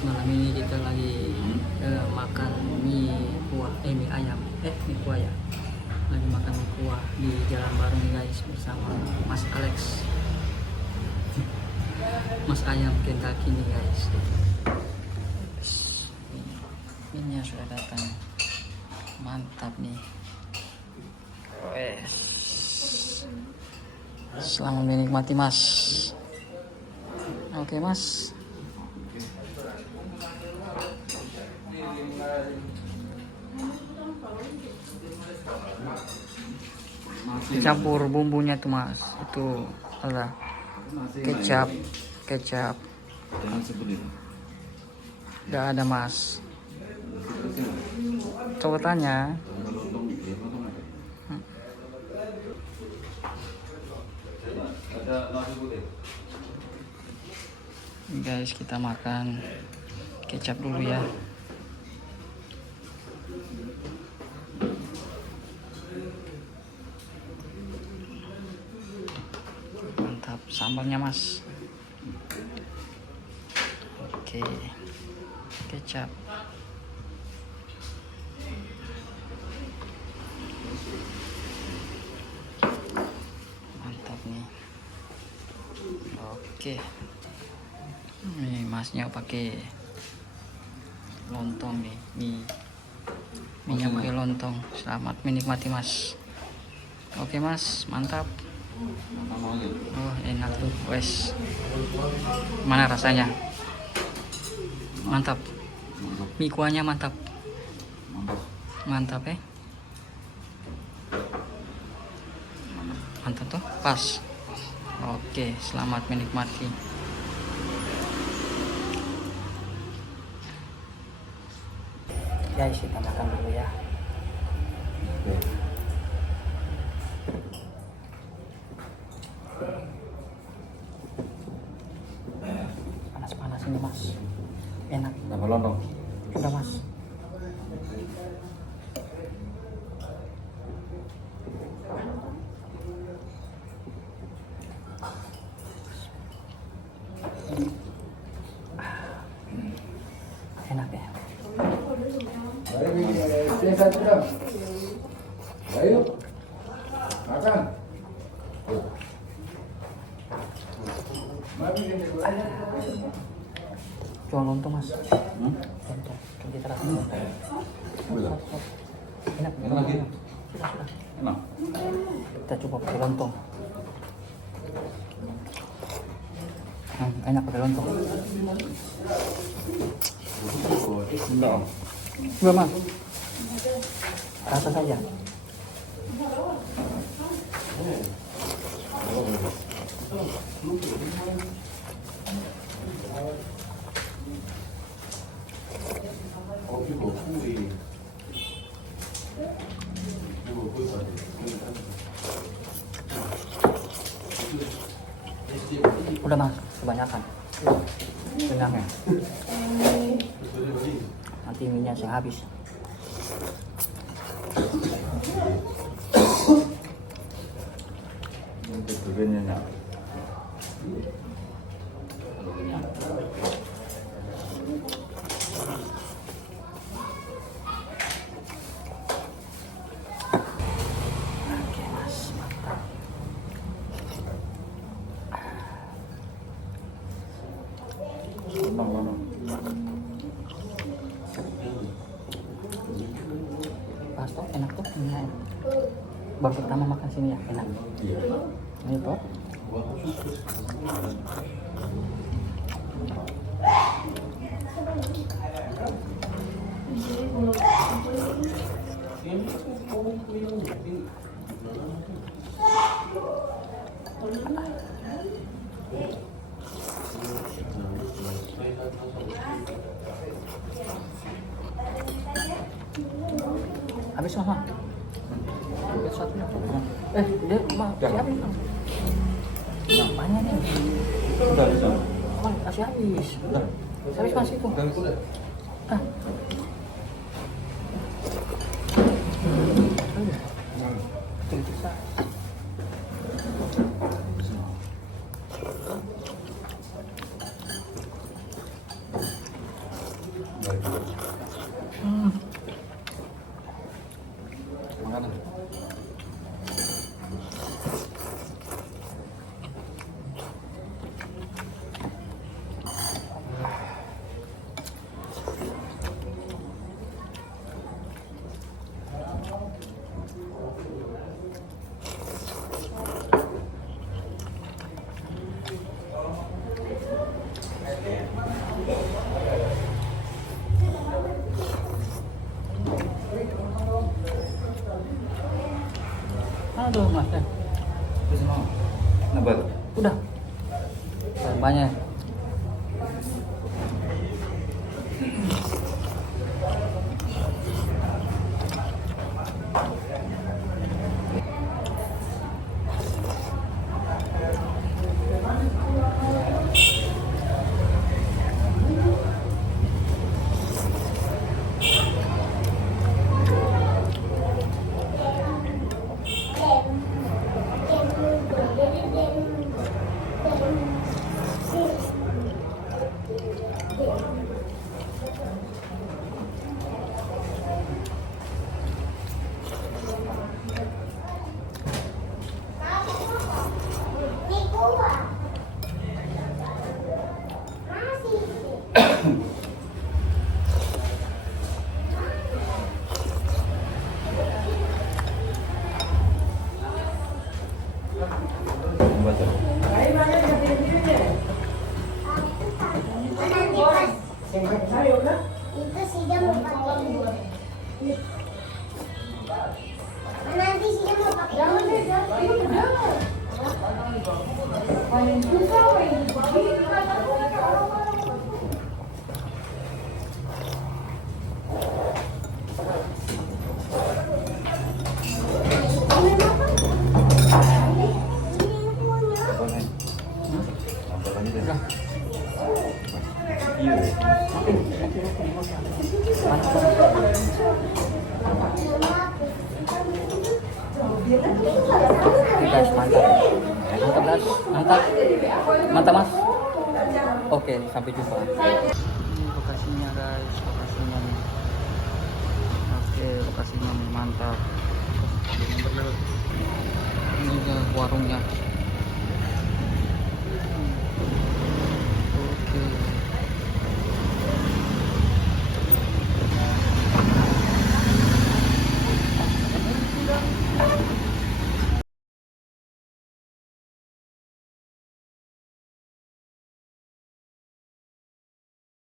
malam ini kita lagi makan mie kuah, mie ayam, mie kuah ya. Lagi makan mie kuah di Jalan Baru nih guys, bersama Mas Alex, Mas Ayam Kentucky nih guys. Mie-nya sudah datang, mantap nih. Wes, selamat menikmati Mas. Oke Mas. Campur bumbunya tuh Mas, itu ada kecap. Nggak ada Mas. Coba tanya. Guys, kita makan kecap dulu ya. Mantap sambalnya Mas. Oke, kecap. Mantap nih. Oke. Nih Masnya pakai lontong nih, mie pakai lontong. Selamat menikmati Mas. Oke Mas, mantap. Oh enak tuh, wes. Mana rasanya? Mantap. Mie kuahnya mantap. Mantap ya. Mantap tuh, pas. Oke, selamat menikmati. Guys, kita makan dulu ya. Panas-panas ini Mas, enak. Tambah lontong. Udah Mas. Enak ya. Ayo, makan. Jual lontong Mas. Lontong. Coba kita rasain lontong. Enak. Enak lagi. Sudah. Enak. Kita coba pakai lontong. Enak pakai lontong. Enggak. Enggak Mas. Rasa saja. Udah Mas, kebanyakan. Kenyang ya. Nanti minyak saya habis. Duriannya enak. Oke Mas, mantap. Pas tuh enak tuh, ini enak. Baru pertama makan sini ya, enak. Ini tuh. Habis Mas. Habis satunya. Dia Bang, siapin Bang. Banyak nih. Udah. Bang, kasih habis. Udah. Habis Mas itu. Ah. Bisa. Makanan. Aduh mas ya. Terus mau? Nabal. Udah banyak. Itu sih dia mau pakai ini. Nanti sih dia mau pakai ini. Iya. Guys, mantap. Mantap guys, mantap. Mantap mas. Oke, sampai jumpa. Ini lokasinya guys, lokasinya nih. Oke, lokasinya nih mantap. Ini juga warungnya.